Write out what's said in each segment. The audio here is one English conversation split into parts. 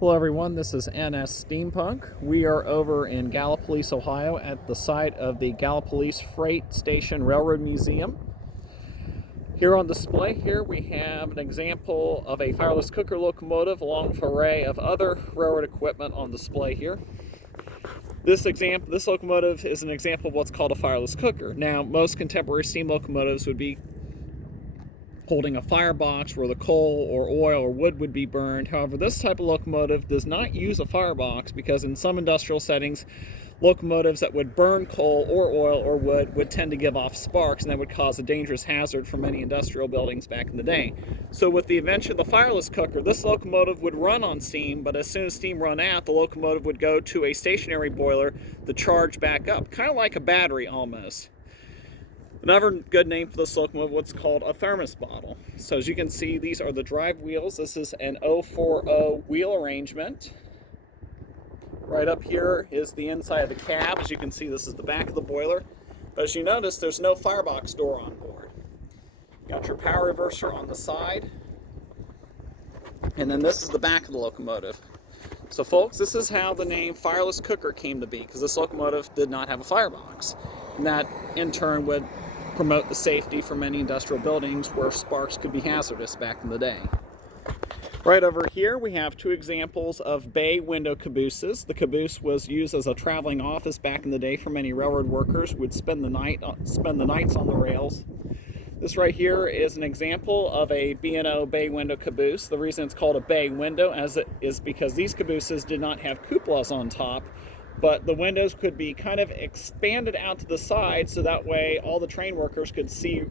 Hello everyone, this is NS Steampunk. We are over in Gallipolis, Ohio at the site of the Gallipolis Freight Station Railroad Museum. Here on display here we have an example of a Fireless Cooker locomotive along with an array of other railroad equipment on display here. This locomotive is an example of what's called a Fireless Cooker. Now, most contemporary steam locomotives would be holding a firebox where the coal or oil or wood would be burned. However, this type of locomotive does not use a firebox because in some industrial settings, locomotives that would burn coal or oil or wood would tend to give off sparks, and that would cause a dangerous hazard for many industrial buildings back in the day. So with the invention of the Fireless Cooker, this locomotive would run on steam, but as soon as steam run out, the locomotive would go to a stationary boiler to charge back up, kind of like a battery almost. Another good name for this locomotive, what's called a thermos bottle. So as you can see, these are the drive wheels. This is an 040 wheel arrangement. Right up here is the inside of the cab. As you can see, this is the back of the boiler. But as you notice, there's no firebox door on board. Got your power reverser on the side. And then this is the back of the locomotive. So folks, this is how the name Fireless Cooker came to be, because this locomotive did not have a firebox. And that, in turn, would promote the safety for many industrial buildings where sparks could be hazardous back in the day. Right over here, we have two examples of bay window cabooses. The caboose was used as a traveling office back in the day for many railroad workers who would spend the nights on the rails. This right here is an example of a B&O bay window caboose. The reason it's called a bay window is because these cabooses did not have cupolas on top, but the windows could be kind of expanded out to the side so that way all the train workers could see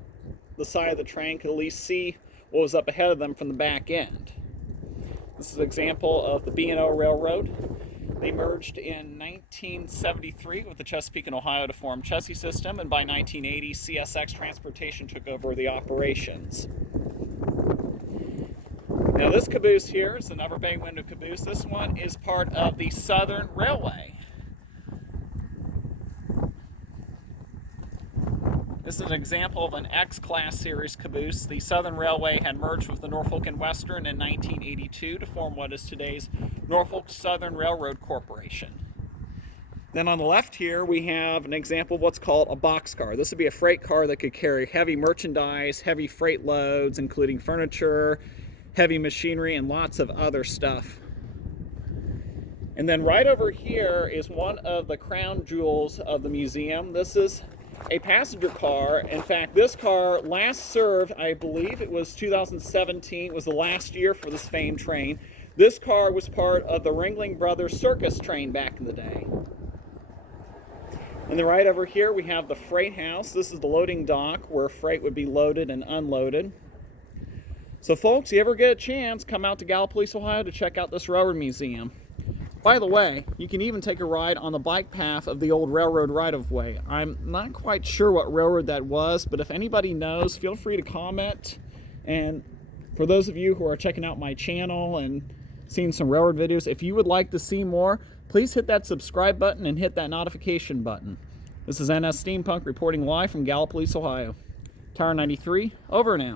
the side of the train, could at least see what was up ahead of them from the back end. This is an example of the B&O Railroad. They merged in 1973 with the Chesapeake and Ohio to form Chessie System, and by 1980, CSX Transportation took over the operations. Now this caboose here is another bay window caboose. This one is part of the Southern Railway. This is an example of an X-Class series caboose. The Southern Railway had merged with the Norfolk and Western in 1982 to form what is today's Norfolk Southern Railroad Corporation. Then on the left here, we have an example of what's called a boxcar. This would be a freight car that could carry heavy merchandise, heavy freight loads, including furniture, heavy machinery, and lots of other stuff. And then right over here is one of the crown jewels of the museum. This is a passenger car. In fact, this car last served, I believe it was 2017, was the last year for this famed train. This car was part of the Ringling Brothers Circus train back in the day. And then right over here we have the freight house. This is the loading dock where freight would be loaded and unloaded. So folks, you ever get a chance, come out to Gallipolis, Ohio to check out this railroad museum. By the way, you can even take a ride on the bike path of the old railroad right-of-way. I'm not quite sure what railroad that was, but if anybody knows, feel free to comment. And for those of you who are checking out my channel and seeing some railroad videos, if you would like to see more, please hit that subscribe button and hit that notification button. This is NS Steampunk reporting live from Gallipolis, Ohio. Tower 93, over and out.